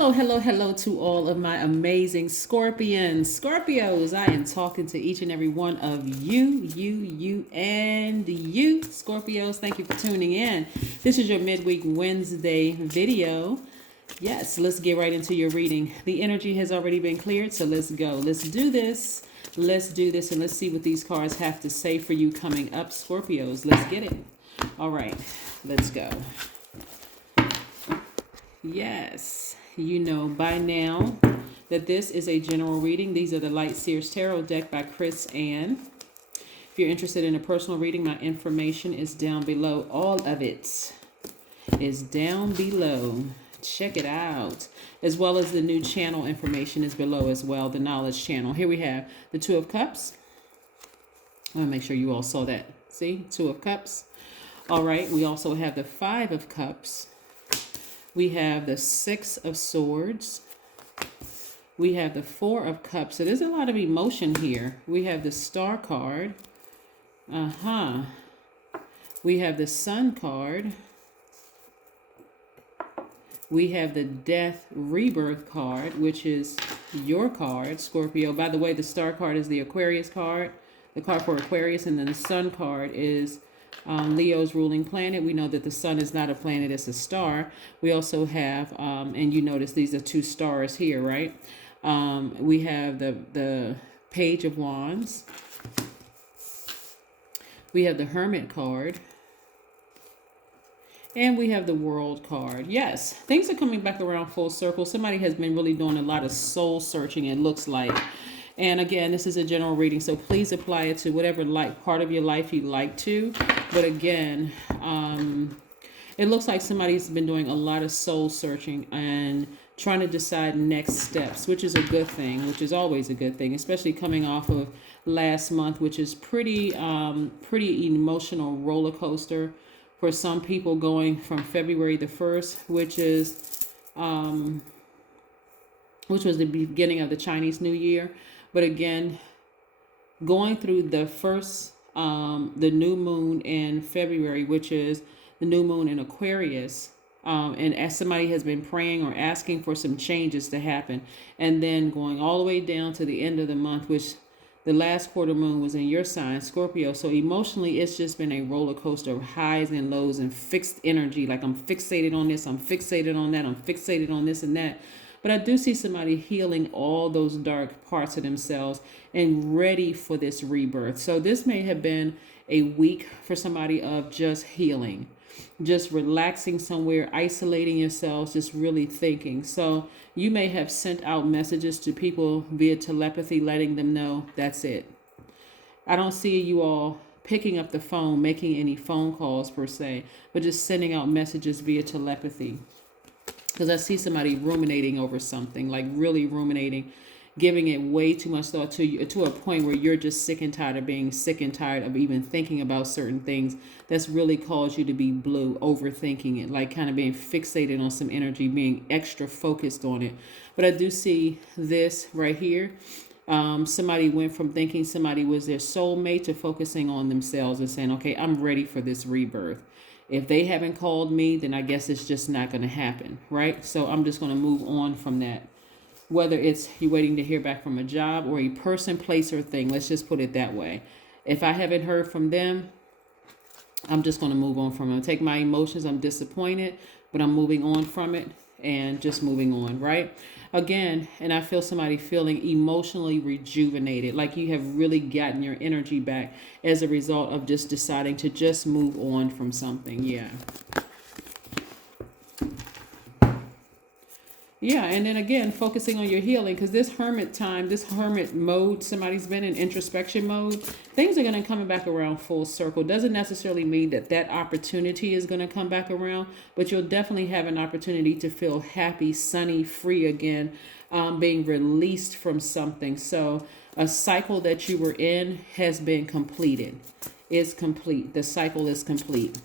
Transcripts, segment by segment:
Hello, hello, hello to all of my amazing Scorpios. I am talking to each and every one of you, and you, Scorpios. Thank you for tuning in. This is your midweek Wednesday video. Yes, let's get right into your reading. The energy has already been cleared, so let's go. Let's do this. Let's do this, and let's see what these cards have to say for you coming up, Scorpios. Let's get it. All right, let's go. Yes, you know by now that this is a general reading. These are the Light Seers Tarot deck by Chris Ann. If you're interested in a personal reading, my information is down below. All of it is down below. Check it out. As well as the new channel information is below as well, the knowledge channel. Here we have the Two of Cups. I want to make sure you all saw that. See, Two of Cups. All right, we also have the Five of Cups. We have the Six of Swords. We have the Four of Cups. So there's a lot of emotion here. We have the Star card. We have the Sun card. We have the Death Rebirth card, which is your card, Scorpio. By the way, the Star card is the Aquarius card, the card for Aquarius, and then the Sun card is Leo's ruling planet. We know that the sun is not a planet, it's a star. We also have, and you notice these are two stars here, right? We have the Page of Wands. We have the Hermit card. And we have the World card. Yes, things are coming back around full circle. Somebody has been really doing a lot of soul searching, it looks like. And again, this is a general reading, so please apply it to whatever part of your life you like to. But again, it looks like somebody's been doing a lot of soul searching and trying to decide next steps, which is a good thing, which is always a good thing, especially coming off of last month, which is pretty emotional roller coaster for some people, going from February the 1st, which was the beginning of the Chinese New Year. But again, going through the first, the new moon in February, which is the new moon in Aquarius, and as somebody has been praying or asking for some changes to happen, and then going all the way down to the end of the month, which the last quarter moon was in your sign, Scorpio. So emotionally, it's just been a roller coaster of highs and lows and fixed energy. Like, I'm fixated on this, I'm fixated on that, I'm fixated on this and that. But I do see somebody healing all those dark parts of themselves and ready for this rebirth. So this may have been a week for somebody of just healing, just relaxing somewhere, isolating yourselves, just really thinking. So you may have sent out messages to people via telepathy, letting them know that's it. I don't see you all picking up the phone, making any phone calls per se, but just sending out messages via telepathy. Because I see somebody ruminating over something, like really ruminating, giving it way too much thought to a point where you're just sick and tired of being sick and tired of even thinking about certain things. That's really caused you to be blue, overthinking it, like kind of being fixated on some energy, being extra focused on it. But I do see this right here. Somebody went from thinking somebody was their soulmate to focusing on themselves and saying, okay, I'm ready for this rebirth. If they haven't called me, then I guess it's just not going to happen, right? So I'm just going to move on from that. Whether it's you're waiting to hear back from a job or a person, place, or thing, let's just put it that way. If I haven't heard from them, I'm just going to move on from them. Take my emotions, I'm disappointed, but I'm moving on from it and just moving on, right? Again, and I feel somebody feeling emotionally rejuvenated, like you have really gotten your energy back as a result of just deciding to just move on from something. Yeah, and then again, focusing on your healing, because this hermit time, this hermit mode, somebody's been in introspection mode, things are going to come back around full circle. Doesn't necessarily mean that opportunity is going to come back around, but you'll definitely have an opportunity to feel happy, sunny, free again, being released from something. So a cycle that you were in has been completed. It's complete. The cycle is complete.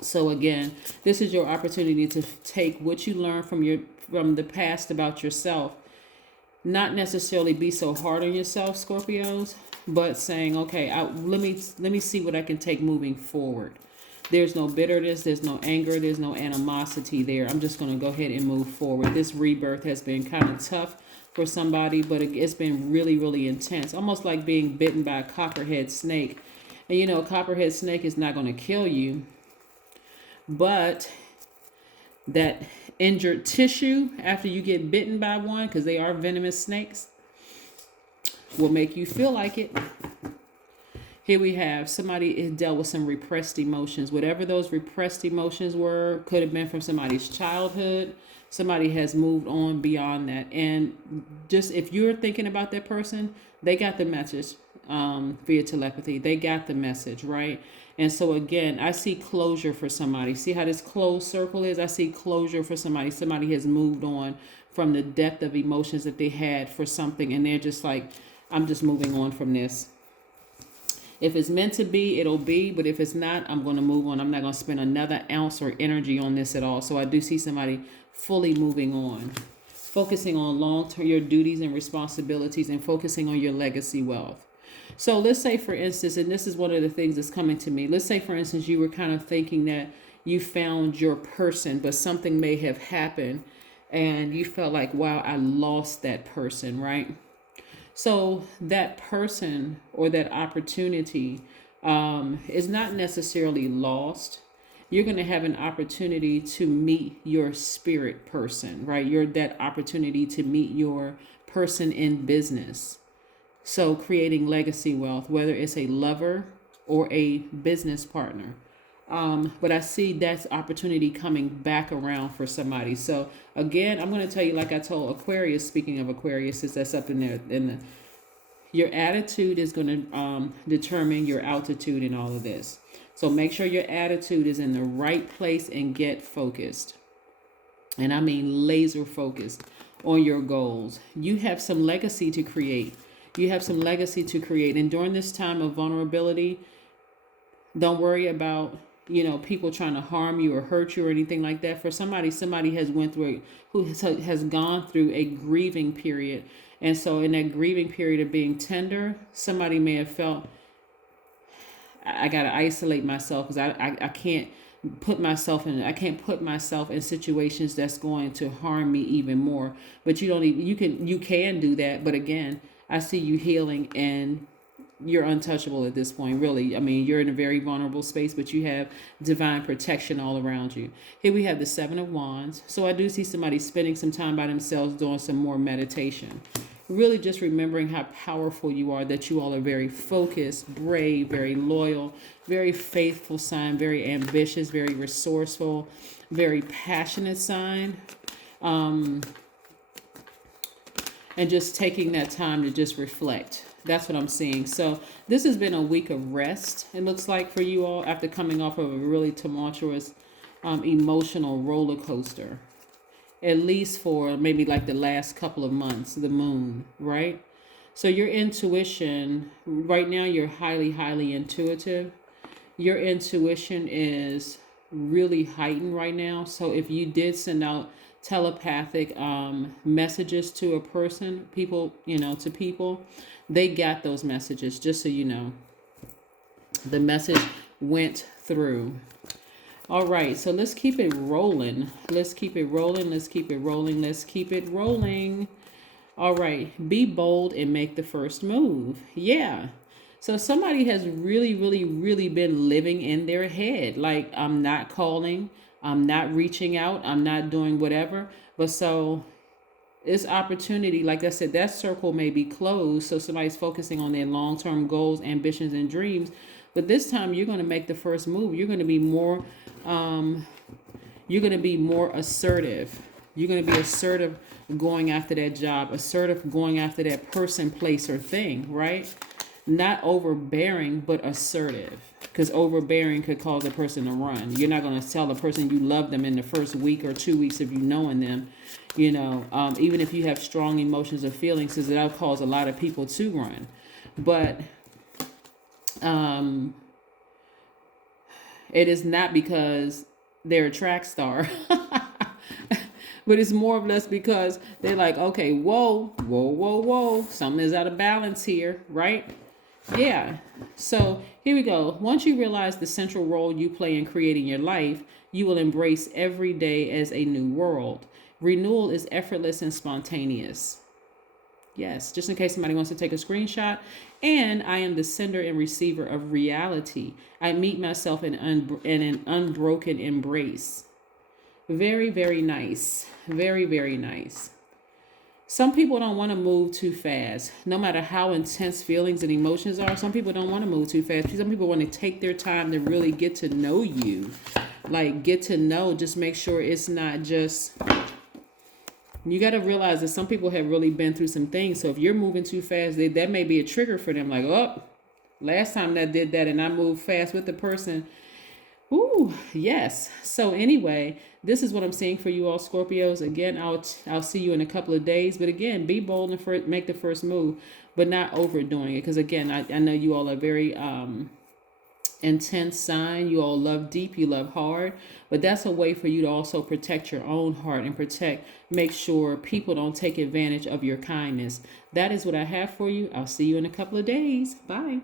So again, this is your opportunity to take what you learned from the past about yourself. Not necessarily be so hard on yourself, Scorpios, but saying, okay, let me see what I can take moving forward. There's no bitterness, there's no anger, there's no animosity there. I'm just going to go ahead and move forward. This rebirth has been kind of tough for somebody, but it's been really, really intense. Almost like being bitten by a copperhead snake. And you know, a copperhead snake is not going to kill you, but that injured tissue after you get bitten by one, because they are venomous snakes, will make you feel like it. Here we have somebody has dealt with some repressed emotions. Whatever those repressed emotions were, could have been from somebody's childhood. Somebody has moved on beyond that. And just if you're thinking about that person, they got the message via telepathy. They got the message, right? And so again, I see closure for somebody. See how this closed circle is? I see closure for somebody. Somebody has moved on from the depth of emotions that they had for something. And they're just like, I'm just moving on from this. If it's meant to be, it'll be. But if it's not, I'm going to move on. I'm not going to spend another ounce or energy on this at all. So I do see somebody fully moving on, focusing on long-term, your duties and responsibilities, and focusing on your legacy wealth. So let's say, for instance, and this is one of the things that's coming to me. Let's say, for instance, you were kind of thinking that you found your person, but something may have happened and you felt like, wow, I lost that person, right? So that person or that opportunity is not necessarily lost. You're going to have an opportunity to meet your spirit person, right? You're that opportunity to meet your person in business. So creating legacy wealth, whether it's a lover or a business partner. But I see that's opportunity coming back around for somebody. So again, I'm going to tell you, like I told Aquarius, speaking of Aquarius, is that's up in there. Your attitude is going to determine your altitude in all of this. So make sure your attitude is in the right place and get focused. And I mean laser focused on your goals. You have some legacy to create. You have some legacy to create. And during this time of vulnerability, don't worry about, people trying to harm you or hurt you or anything like that. For somebody has went through, who has gone through a grieving period. And so in that grieving period of being tender, somebody may have felt, I got to isolate myself because I can't put myself in situations that's going to harm me even more. But you can do that. But again, I see you healing and you're untouchable at this point, really. I mean, you're in a very vulnerable space, but you have divine protection all around you. Here we have the 7 of Wands. So I do see somebody spending some time by themselves doing some more meditation. Really just remembering how powerful you are, that you all are very focused, brave, very loyal, very faithful sign, very ambitious, very resourceful, very passionate sign. And just taking that time to just reflect. That's what I'm seeing. So this has been a week of rest, it looks like, for you all, after coming off of a really tumultuous emotional roller coaster. At least for maybe like the last couple of months, the moon, right? So your intuition, right now you're highly, highly intuitive. Your intuition is really heightened right now. So if you did send out telepathic messages to a person, to people, they got those messages, just so you know. The message went through. All right, so let's keep it rolling. Let's keep it rolling. Let's keep it rolling. Let's keep it rolling. All right, be bold and make the first move. Yeah. So somebody has really, really, really been living in their head. Like, I'm not calling, I'm not reaching out, I'm not doing whatever. But so this opportunity, like I said, that circle may be closed. So somebody's focusing on their long-term goals, ambitions, and dreams. But this time you're going to make the first move. You're going to be more assertive. You're going to be assertive going after that job, assertive going after that person, place, or thing, right? Not overbearing, but assertive. Because overbearing could cause a person to run. You're not going to tell the person you love them in the first week or 2 weeks of you knowing them. Even if you have strong emotions or feelings, because that'll cause a lot of people to run. But it is not because they're a track star. But it's more or less because they're like, okay, whoa, something is out of balance here, right? Yeah. So here we go. Once you realize the central role you play in creating your life, you will embrace every day as a new world. Renewal is effortless and spontaneous. Yes, just in case somebody wants to take a screenshot. And I am the sender and receiver of reality. I meet myself in an unbroken embrace. Very, very nice. Very, very nice. Some people don't want to move too fast, no matter how intense feelings and emotions are. Some people don't want to move too fast. Some people want to take their time to really get to know you. Like, get to know, just make sure it's not just. You got to realize that some people have really been through some things. So if you're moving too fast, that may be a trigger for them. Like, oh, last time that did that and I moved fast with the person. Ooh, yes. So anyway, this is what I'm seeing for you all, Scorpios. Again, I'll see you in a couple of days. But again, be bold and make the first move, but not overdoing it. Because again, I know you all are very intense sign. You all love deep, you love hard, but that's a way for you to also protect your own heart and make sure people don't take advantage of your kindness. That is what I have for you. I'll see you in a couple of days. Bye.